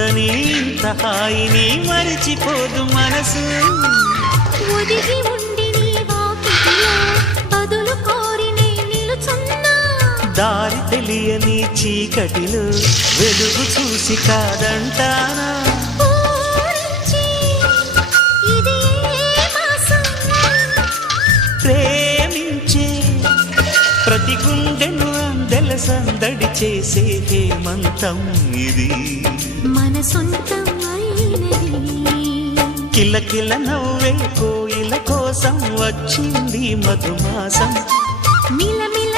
చూడని ఇంత హాయిని మరిచిపోదు మనసు. ఒదిగి ఉండి నీ వాకిటిలో బదులు కోరి నే నిలుచున్నా. దారి తెలియని చీకటిలో వెలుగు చూసి కాదంటానా. ఊరించి ఇది ఏ మాసం? ప్రేమించే ప్రతి గుండెను అందెల సందడి చేసే హేమంతం ఇది. మన సొంతం అయినది. కిలకిల నవ్వే కోయిల కోసం వచ్చింది మధుమాసం. మిలమిల